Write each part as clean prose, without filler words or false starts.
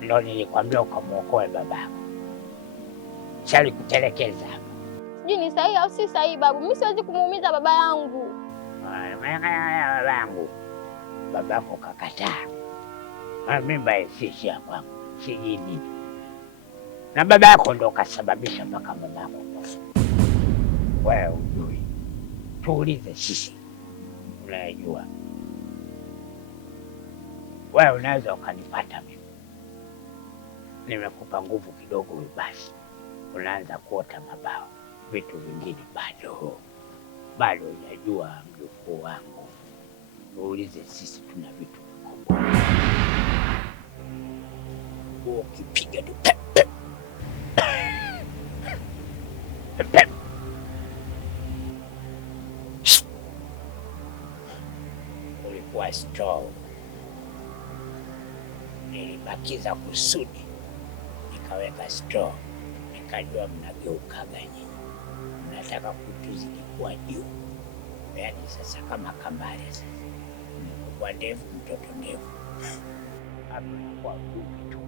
Ndio nilikwambia ukamuokoe babako. Shali kutelekeza. Sijui ni sahihi au si sahihi babu. Mimi siwezi kumuumiza baba yangu. Babangu. Babako kakataa. Mimba isishi kwangu. Sijini. Na babako ndo kasababisha mpaka babako. Wewe ujui. Tuulize sisi. Unajua. Wewe unaweza ukanipata mimi. Nimekupa nguvu kidogo basi. Unaanza kuota mabawa. Vitu vingine bado hujajua mjukuu wangu. Uulize sisi tuna vitu vikubwa. Ukipiga tu ulikuwa strong. Nilibakiza kusudi nikaweka strong. Nikajua mnageukaga nyinyi, mnataka kutuzidi kuwa juu. Yaani sasa kama kambale sasa kwa ndevu mtoto ndevu hapo kwa fupi tu,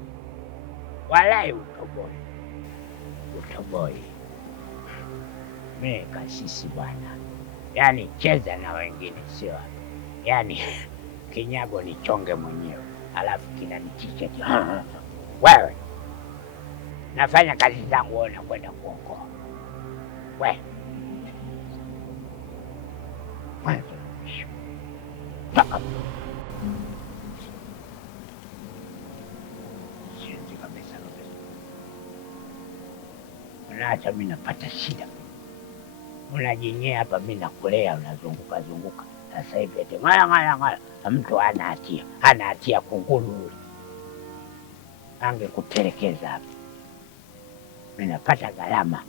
walai utoboi. Mimi kasisi bwana, yaani cheza na wengine sio, yaani kinyago ni chonge mwenyewe alafu kinanitisha wewe. Nafanya kazi zangu, wewe unakwenda kuokoa. Wewe unaacha mimi napata shida. Unajinyea hapa, mimi nakulea, unazunguka zunguka. Sasa hivi eti ngala mtu hana hatia kunguru. Angekutelekeza hapa. Mimi napata gharama.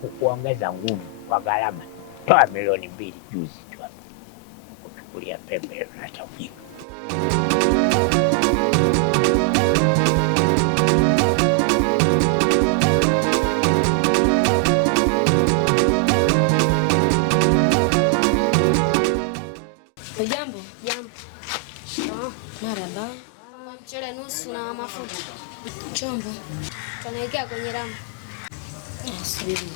Kukuongeza nguvu kwa gharama. Toa milioni 2 juzi tu hapa. Kuchukulia pembe na chakula. Jambo. Marhaba. Mchele nusu na mafuta. Chombo. Tunaelekea kwenye ramu. Subiri.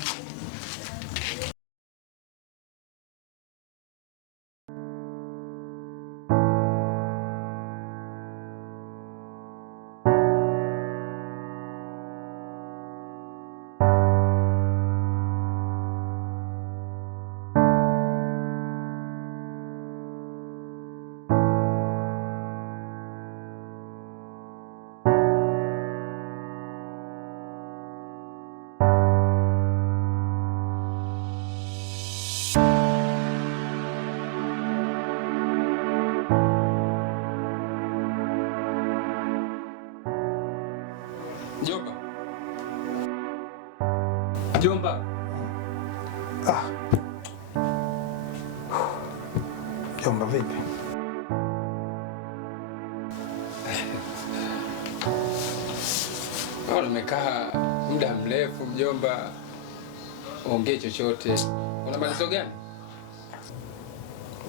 Jomba. Jomba vipi? Nimekaa muda mrefu mjomba. Ongea chochote. Una matatizo gani?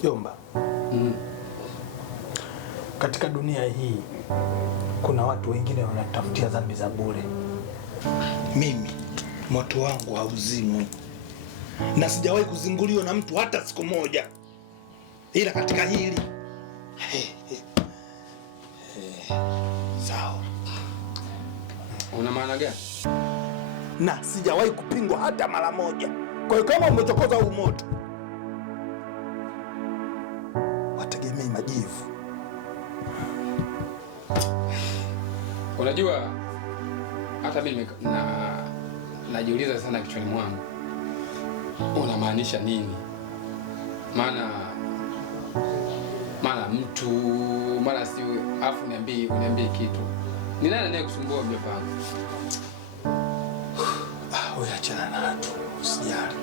Jomba. Katika dunia hii kuna watu wengine wanatafutia dhambi za bure. Mimi moto wangu hauzimwi na sijawahi kuzinguliwa na mtu hata siku moja, ila katika hili sawa. Una maana gani? Na sijawahi kupingwa hata mara moja. Kwa hiyo kama umechokoza huu moto, wategemei majivu. Unajua hata mimi najiuliza sana kichwani mwangu, unamaanisha nini? Maana mtu mara si afu uniambie kitu. Ni nani anayekusumbua mjomba wangu? Wewe achana na watu, usijali.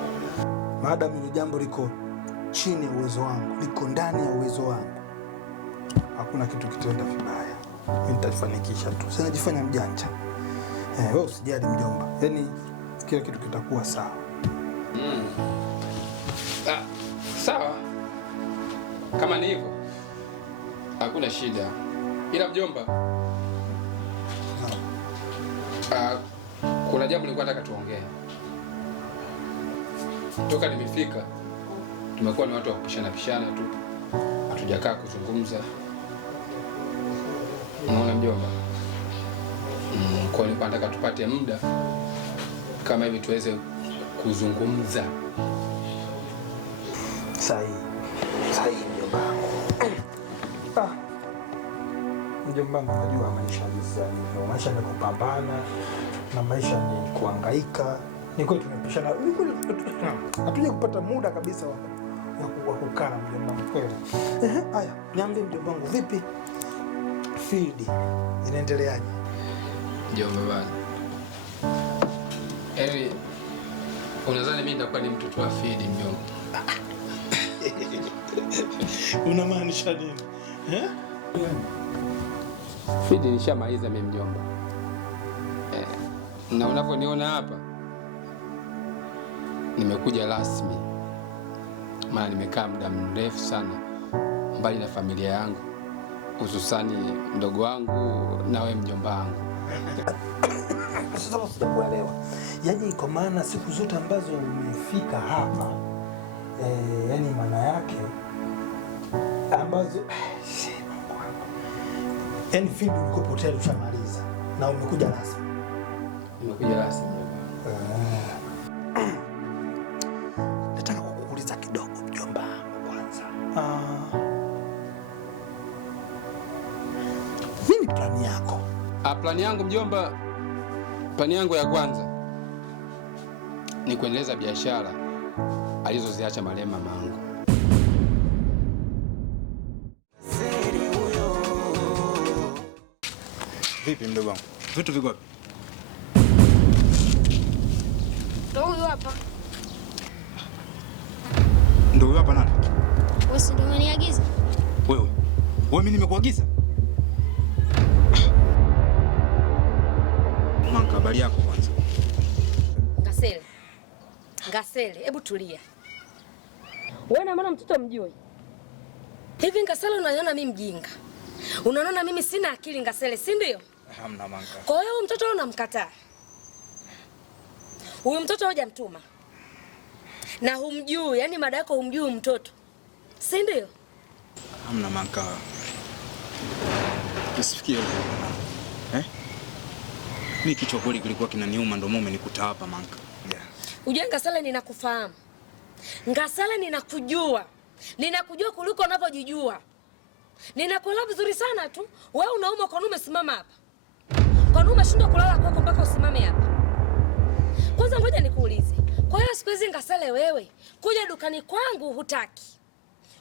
Maadamu hilo jambo liko chini ya uwezo wangu, liko ndani ya uwezo wangu, hakuna kitu kitaenda vibaya. Mimi nitafanikisha tu. Sasa najifanya mjanja. Wewe usijali mjomba. Yaani kila kitu kitakuwa sawa. Sawa. Kama ni hivyo, hakuna shida. Ila mjomba, Kuna jambo nilikuwa nataka tuongee. Toka nimefika tumekuwa ni watu wa kupishana tu, hatujakaa kuzungumza. Unaona mjomba, kwa nilikuwa nataka tupate muda kama hivi tuweze kuzungumza. Sahi mjomba wangu. Mjomba wangu, unajua maisha ni kupambana na maisha ni kuhangaika. Ni kweli tumepishana. Hatuja kupata muda kabisa wa kukaa na mjomba wangu kweli. Haya, niambie mjomba wangu, vipi? Field inaendeleaje? Mjomba bana. Unadhani mimi nitakuwa ni mtoto wa Field mjomba? Unamaanisha nini? Field nishamaliza mimi mjomba. Na unavyoniona hapa nimekuja rasmi, maana nimekaa muda mrefu sana mbali na familia yangu, hususani mdogo wangu na wewe mjomba wangu. Sasa sijakuelewa. Yaani kwa maana siku zote ambazo umefika hapa yani maana yake ambazo yani Field ulikopo tayari ushamaliza na umekuja rasmi. Nimekuja rasmi mjomba. Nataka kukuuliza kidogo mjomba kwanza. Nini plani yako? Plani yangu mjomba, plani yangu ya kwanza ni kuendeleza biashara alizoziacha marehemu mamangu. Vipi mdogo wangu? Vitu viko wapi? Ndio huyu hapa. Ndio huyu hapa nani? Wewe si ndio umeniagiza? Wewe mimi nimekuagiza? Manka, habari yako kwanza? Ngasele, hebu tulia. Wewe na maana mtoto mjui. Hivi Ngasele, unaniona mimi mjinga? Unaona mimi sina akili Ngasele, si ndio? Hamna Manka. Kwa hiyo mtoto unamkataa. Huyu mtoto hujamtuma. Na humjui, yani mada yako humjui mtoto. Si ndio? Hamna Manka. Usifikie huko. Mimi kichwa kweli kilikuwa kinaniuma, ndio mume nikuta hapa Manka. Ujue Ngasele, ninakufahamu. Ngasele, ninakujua. Ninakujua kuliko unavyojijua. Ninakuelewa vizuri sana tu. Wewe unauma kwa nini umesimama hapa? Kwa nini umeshindwa kulala kwako mpaka usimame hapa? Kwanza ngoja nikuulize. Kwa hiyo siku hizi Ngasele, wewe kuja dukani kwangu hutaki.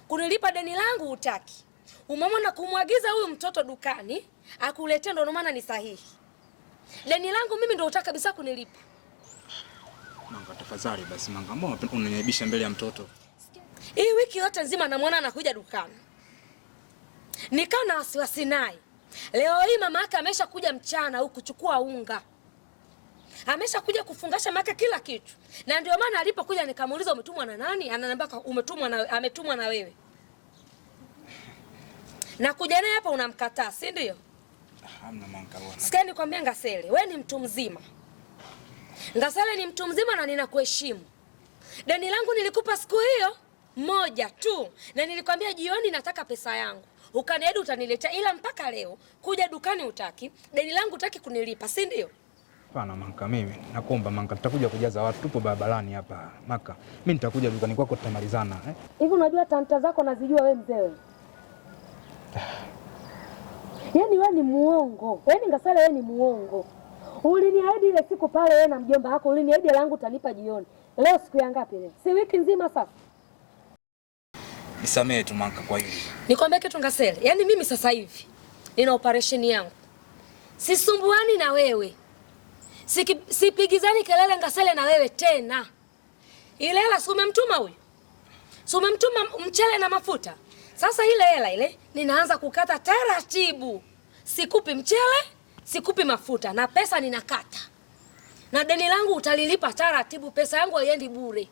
Kunilipa deni langu hutaki. Umeamua kumwagiza huyu mtoto dukani akuletee, ndio maana ni sahihi. Deni langu mimi ndio hutaka kabisa kunilipa. Manka, tafadhali basi Manka, mbona unaniaibisha mbele ya mtoto? Hii wiki yote nzima namuona anakuja dukani. Nikao na wasiwasi naye. Leo hii mama yake amesha kuja mchana huku kuchukua unga. Amesha kuja kufungasha maka kila kitu. Na ndio maana alipokuja nikamuuliza umetumwa na nani? Ananiambia ametumwa na wewe. Na kuja naye hapa unamkataa, si ndio? Hamna Manka bwana. Sikia nikwambia Ngasele, wewe ni mtu mzima. Ngasele ni mtu mzima na ninakuheshimu. Deni langu nilikupa siku hiyo moja tu, na nilikwambia jioni nataka pesa yangu. Ukaniahidi utaniletea, ila mpaka leo kuja dukani utaki. Deni langu utaki kunilipa, si ndio? Hapana Manka, mimi nakuomba Manka, tutakuja kujaza watu, tupo barabarani hapa Manka. Mimi nitakuja dukani kwako tutamalizana. Hivi unajua tanta zako nazijua wewe mzee. Yaani wewe ni muongo. Yaani Ngasele, wewe ni muongo. Uliniahidi ile siku pale wewe na mjomba wako, uliniahidi langu utanipa jioni. Leo siku ya ngapi leo? Si wiki nzima sasa. Nisamehe tu Manka kwa hili. Nikwambia kitu Ngasele, yaani mimi sasa hivi nina operation yangu. Sisumbuani na wewe. Sipigizani kelele Ngasele na wewe tena. Ile hela si umemtuma huyu? Si umemtuma mchele na mafuta? Sasa ile hela ile ninaanza kukata taratibu. Sikupi mchele, sikupi mafuta, na pesa ninakata. Na deni langu utalilipa taratibu, pesa yangu haiendi bure.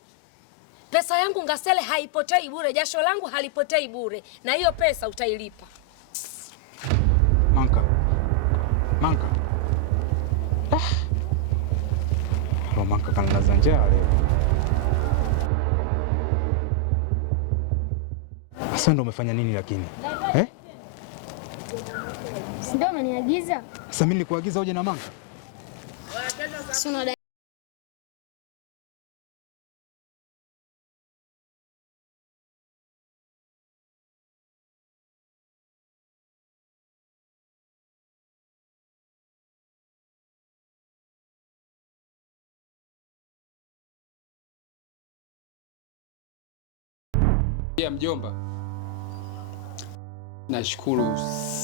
Pesa yangu Ngasele haipotei bure, jasho langu halipotei bure, na hiyo pesa utailipa. Manka. kanalaza njaa leo. Sasa ndo umefanya nini lakini? Si ndio umeniagiza? Sasa mimi nilikuagiza uje na manga? Si unadai ya mjomba. Nashukuru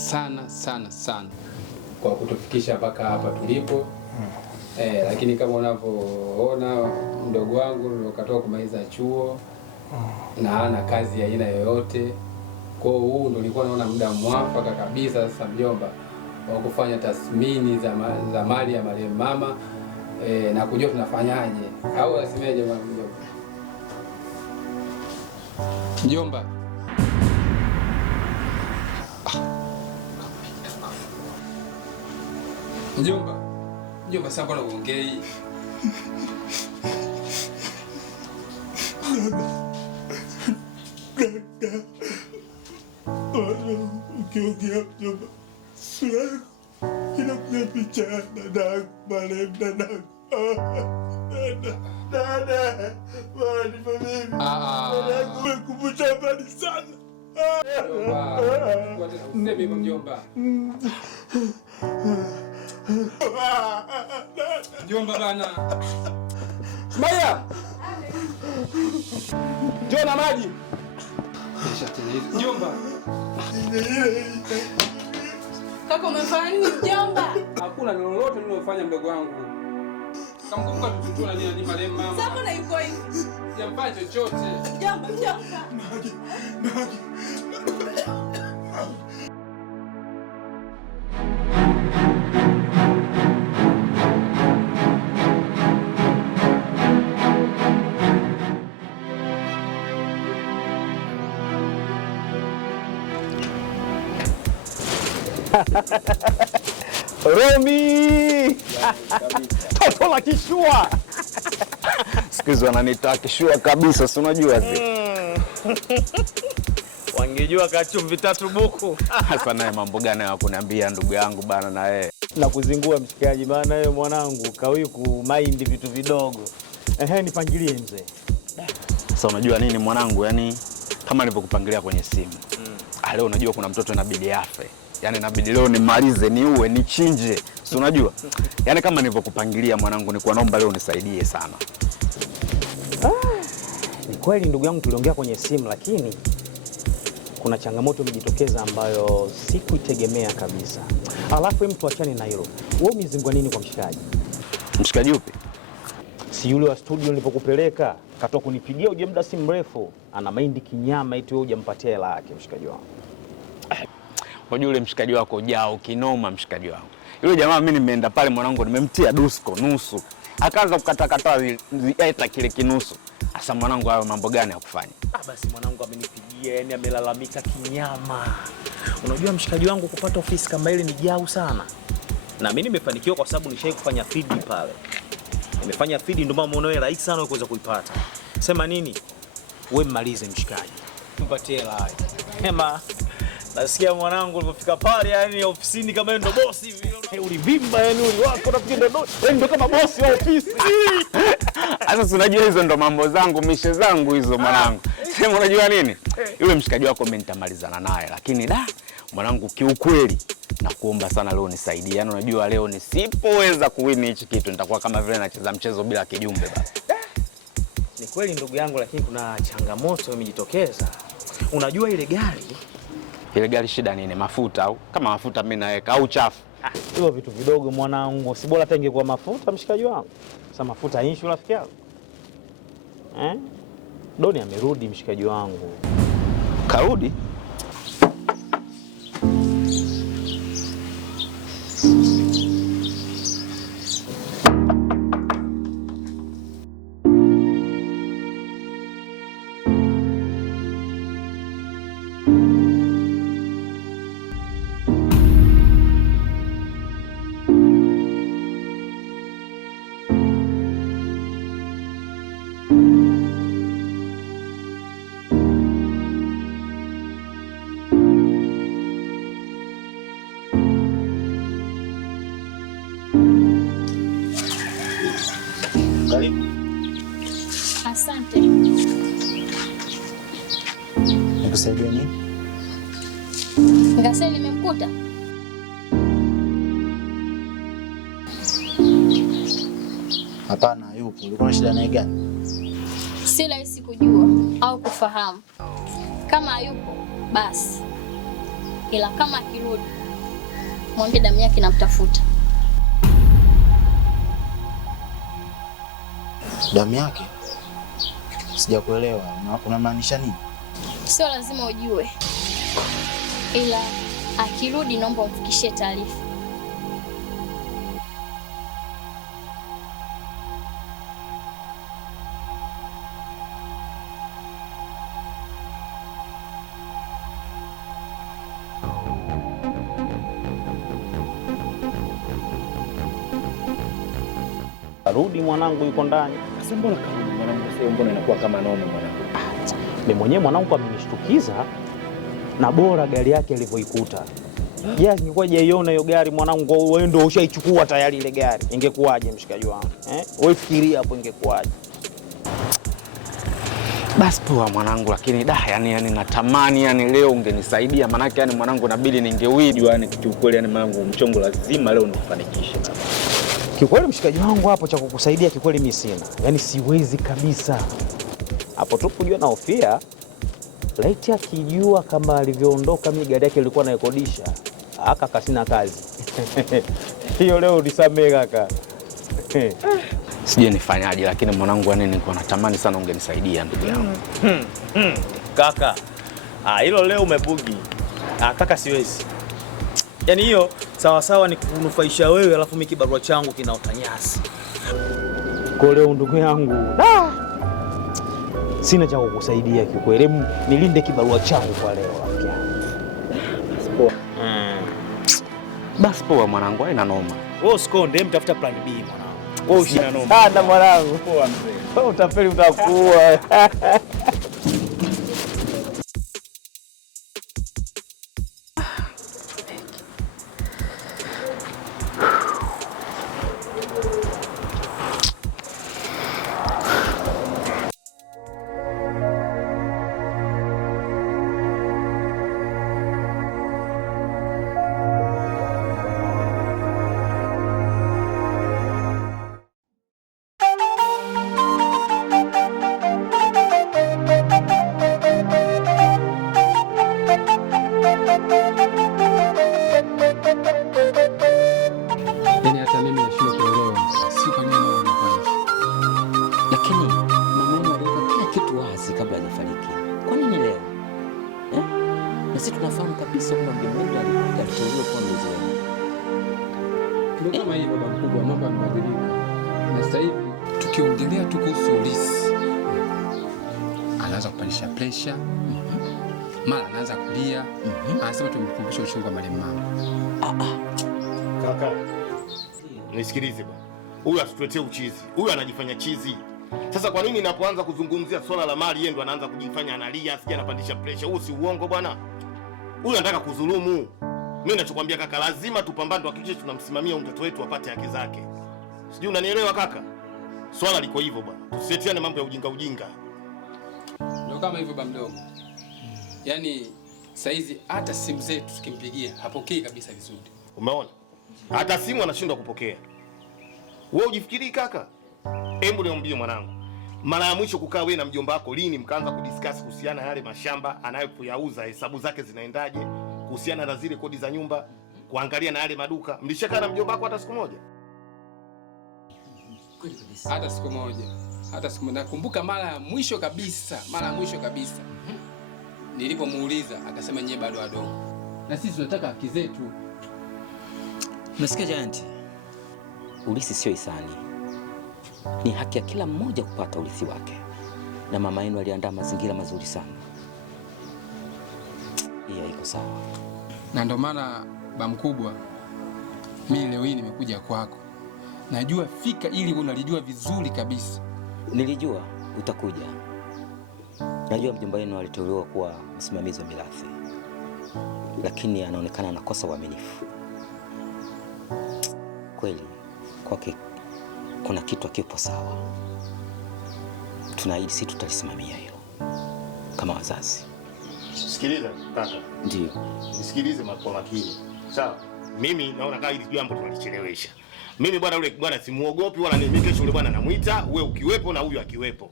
sana sana sana kwa kutufikisha mpaka hapa tulipo. Lakini kama unavyoona mdogo wangu nimekatoka kumaliza chuo na ana kazi ya aina yoyote. Kwa hiyo huu ndio nilikuwa naona muda mwafaka kabisa sasa mjomba wa kufanya tathmini za mali ya marehemu mama na kujua tunafanyaje au asimeje mjomba. Mjomba. Mjomba sasa mbona uongei? Ukiongea mjomba, inakuja picha ya dadangu, marehemu dadangu. Dada, wanipa mimi. Dadangu umekumbusha mbali sana. Useme hivyo mjomba. Mjomba bana. Maya! Njoo na maji. Mjomba. Kaka umefanya nini mjomba? Hakuna lolote nilofanya mdogo wangu. Kamkumbuka tututuna ni marehemu mama. Sasa mbona yuko hivi? Sijamfanya chochote. Mjomba. Maji. Romi! Toto la kishua! Siku hizi wananiita kishua kabisa, si unajua zi? Wangejua kachumvi 3 buku. Sasa naye mambo gani ya kuniambia ndugu yangu bana na yeye? Na kuzingua mshikaji bana wewe mwanangu, kawi kumaindi vitu vidogo. Nipangilie mzee. Sasa unajua nini mwanangu, yani kama nilivyokupangilia kwenye simu. Leo unajua kuna mtoto inabidi afe. Yaani inabidi leo nimalize, niue, nichinje. Si unajua? Yaani kama nilivyokupangilia mwanangu, nilikuwa naomba leo unisaidie sana. Ni kweli ndugu yangu tuliongea kwenye simu, lakini kuna changamoto imejitokeza ambayo sikuitegemea kabisa. Alafu mtu achane na hilo. Wewe umezingwa nini kwa mshikaji? Mshikaji upi? Si yule wa studio nilipokupeleka, katoka kunipigia uje muda si mrefu. Ana maindi kinyama eti wewe hujampatia hela yake mshikaji wangu. Unajua yule mshikaji wako jao kinoma mshikaji wangu. Yule jamaa mimi nimeenda pale mwanangu nimemtia dusko nusu. Akaanza kukatakata zieta kile kinusu. Sasa mwanangu hayo mambo gani ya kufanya? Basi mwanangu amenipigia, yani amelalamika kinyama. Unajua mshikaji wangu kupata ofisi kama ile ni jao sana. Na mimi nimefanikiwa kwa sababu nishai kufanya feed pale. Nimefanya feed ndio maana unaona rahisi sana kuweza kuipata. Sema nini? Wewe mmalize mshikaji. Mpatie hela yake. Hema. Nasikia mwanangu ulipofika pale yani ofisini kama ndo boss hivi. Ulivimba yani uliwako unapiga ndo ndo kama boss wa ofisi. Sasa unajua hizo ndo mambo zangu, mishe zangu hizo mwanangu. Sema unajua nini? Yule mshikaji wako mimi nitamalizana naye, lakini mwanangu kiukweli nakuomba sana leo nisaidie. Yaani unajua leo nisipoweza kuwini hichi kitu nitakuwa kama vile nacheza mchezo bila kijumbe basi. Ni kweli ndugu yangu, lakini kuna changamoto imejitokeza. Unajua ile gari shida nini? Mafuta au? Kama mafuta mimi naweka au chafu? Hivyo vitu vidogo mwanangu, si bora tenge kwa mafuta mshikaji wangu. Sasa mafuta issue rafiki yangu. Doni amerudi mshikaji wangu. Karudi? Nikusaidie nini? Ngaseli nimemkuta. Hapana, yupo. Ulikuwa na shida naye gani? Si rahisi kujua au kufahamu. Kama hayupo basi, ila kama akirudi mwambie damu yake namtafuta. Damu yake? Sijakuelewa. Unamaanisha nini? Sio lazima ujue, ila akirudi naomba umfikishie taarifa. Rudi mwanangu yuko ndani. Sasa mbona karudi mwanangu? Sasa mbona inakuwa kama noma mwanangu? Mimi mwenyewe mwanangu amenishtukiza na bora gari yake alivyoikuta. Je, ningekuwa jaiona hiyo gari mwanangu, wewe ndio ushaichukua tayari ile gari. Ingekuwaje mshikaji wangu? Wewe fikiria hapo ingekuwaje? Basi poa mwanangu, lakini yani natamani leo ungenisaidia, manake mwanangu inabidi ningewidi kiukweli mwanangu, mchongo lazima leo nifanikishe. Kiukweli mshikaji wangu hapo cha kukusaidia kiukweli mimi sina. Siwezi kabisa. Hapo tu kujua na hofia. Laiti akijua kama alivyoondoka mimi gari yake ilikuwa naikodisha. Kaka sina kazi. Hiyo leo unisamee kaka. Sije nifanyaje, lakini mwanangu nilikuwa natamani sana ungenisaidia ndugu yangu. Kaka. Hilo leo umebugi. Kaka siwezi. Hiyo sawa ni kunufaisha wewe, alafu mimi kibarua changu kinaota nyasi. Kwa leo ndugu yangu, sina cha kukusaidia kiukweli. Nilinde kibarua changu kwa leo rafiki yangu. Basi poa mwanangu, haina noma. Wewe usikonde, mtafuta plan B mwanangu. Wewe usina noma. Sana mwanangu. Poa mzee. Wewe utafeli utakuwa. Ndio kama hivyo baba mkubwa, mambo yamebadilika. Na sasa hivi tukiongelea tu kuhusu ulisi, anaanza kupandisha pressure, mara anaanza kulia, anasema tumkumbushe uchungu wa marehemu mama. Kaka, nisikilize bwana. Huyu asituletee uchizi. Huyu anajifanya chizi. Sasa kwa nini napoanza kuzungumzia swala la mali yeye ndo anaanza kujifanya analia, asije anapandisha pressure? Huu si uongo bwana. Huyu anataka kudhulumu. Mimi ninachokwambia kaka, lazima tupambane tuhakikishe tunamsimamia mtoto wetu apate haki zake. Sijui unanielewa kaka? Swala liko hivyo bwana. Tusitiane mambo ya ujinga. Ndio kama hivyo baba mdogo. Saizi hata simu zetu tukimpigia hapokei kabisa vizuri. Umeona? Hata simu anashindwa kupokea. Wewe ujifikiri kaka? Hebu niambie mwanangu. Mara ya mwisho kukaa wewe na mjomba wako lini mkaanza kudiscuss kuhusiana yale mashamba anayoyauza, hesabu zake zinaendaje, kuhusiana na zile kodi za nyumba, kuangalia na yale maduka? Mlishakaa na mjomba wako hata siku moja? Hata siku moja. Nakumbuka mara ya mwisho kabisa, nilipomuuliza akasema nyewe bado wadogo. Na sisi tunataka haki zetu. Unasikia Giant? Ulisi sio hisani. Ni haki ya kila mmoja kupata urithi wake. Na mama yenu aliandaa mazingira mazuri sana. Hiyo iko sawa. Na ndio maana ba mkubwa, mimi leo hii nimekuja kwako. Najua fika ili unalijua vizuri kabisa. Nilijua utakuja. Najua mjomba wenu aliteuliwa kuwa msimamizi wa mirathi. Lakini anaonekana anakosa uaminifu. Kweli kwake kuna kitu hakipo sawa. Tunaahidi sisi tutalisimamia hilo kama wazazi. Sikiliza kaka. Ndio. Nisikilize kwa makini. Sawa. Mimi naona kama hili jambo tunalichelewesha. Mimi bwana yule bwana simuogopi wala mimi kesho yule bwana namuita, wewe ukiwepo na huyu akiwepo.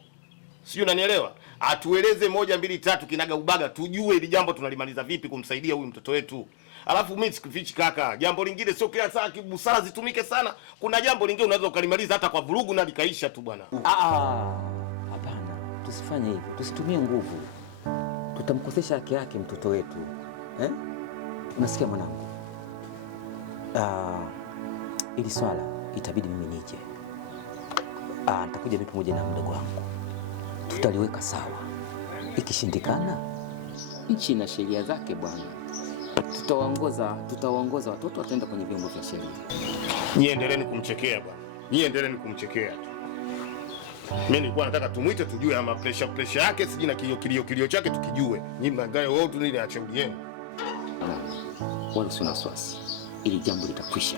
Sijui unanielewa? Atueleze 1 2 3 kinaga ubaga tujue hili jambo tunalimaliza vipi kumsaidia huyu mtoto wetu. Alafu mimi sikufichi kaka, jambo lingine sio kila saa busara zitumike sana. Kuna jambo lingine unaweza ukalimaliza hata kwa vurugu na likaisha tu bwana. Hapana. Tusifanye hivyo. Tusitumie nguvu. Tutamkosesha haki yake mtoto wetu. Unasikia mwanangu? Ili swala itabidi mimi nije. Nitakuja mimi pamoja na mdogo wangu. Tutaliweka sawa. Ikishindikana, nchi na sheria zake bwana. Tutawaongoza watoto wataenda kwenye vyombo vya sheria. Nyie endeleeni kumchekea bwana. Nyie endeleeni kumchekea tu. Mimi nilikuwa nataka tumuite tujue ama pressure yake siji na kilio chake tukijue. Nyinyi mnagaye wao tu nile achauli yenu. Wala usina wasiwasi. Ili jambo litakwisha.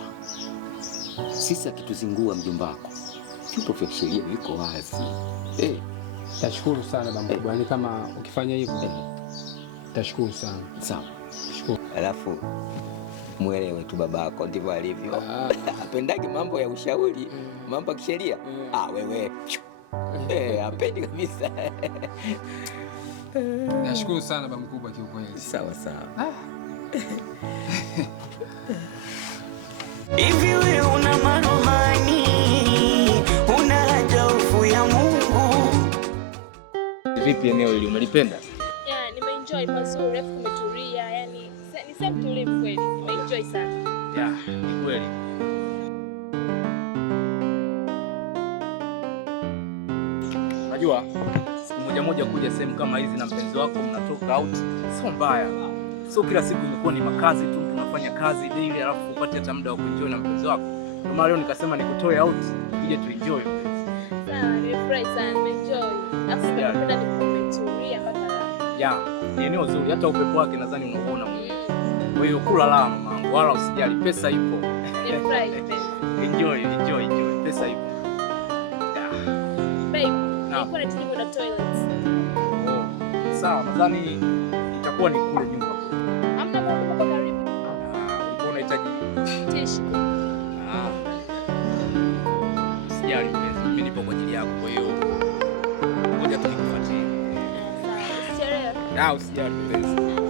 Sisi akituzingua mjomba wako. Vyombo vya sheria viko wazi. Tashukuru sana baba mkubwa. Yaani kama ukifanya hivyo tashukuru sana. Sawa. Alafu muelewe tu babako ndivyo alivyo. Apendagi mambo ya ushauri, mambo ya kisheria. Wewe. Apendi kabisa. Nashukuru sana baba mkubwa kiukweli. Sawa sawa. Hivi wewe una maruhani, una haja hofu ya Mungu. Vipi eneo hili umelipenda? Yeah, nimeenjoy pazuri, refu kumetulia, yani ni sehemu tulivu kweli. Nimeenjoy sana. Yeah, ni kweli. Unajua, siku moja kuja sehemu kama hizi na mpenzi wako mnatoka out, sio mbaya. Sio kila siku imekuwa ni makazi tu, tunafanya kazi daily alafu upate hata muda wa kuenjoy na mpenzi wako. Kama leo nikasema nikutoe out, uje tu enjoy. Sawa, nimefurahi sana, nimeenjoy. Afu nimependa nikumetulia mpaka leo. Yeah, ni eneo zuri, hata upepo wake nadhani unaona mwenyewe. Kwa hiyo kula la mama, wala usijali, pesa ipo. Nimefurahi pesa. Enjoy, pesa ipo. Yeah. Babe, nilikuwa nataka kwenda toilet. Sawa, nadhani itakuwa ni kule nyumba. Hamna mambo kwa karibu. Ulikuwa unahitaji tishu. Sijali mpenzi, mimi nipo kwa ajili yako, kwa hiyo ngoja tu nikufuatie. Sawa, usichelewe. Usijali mpenzi.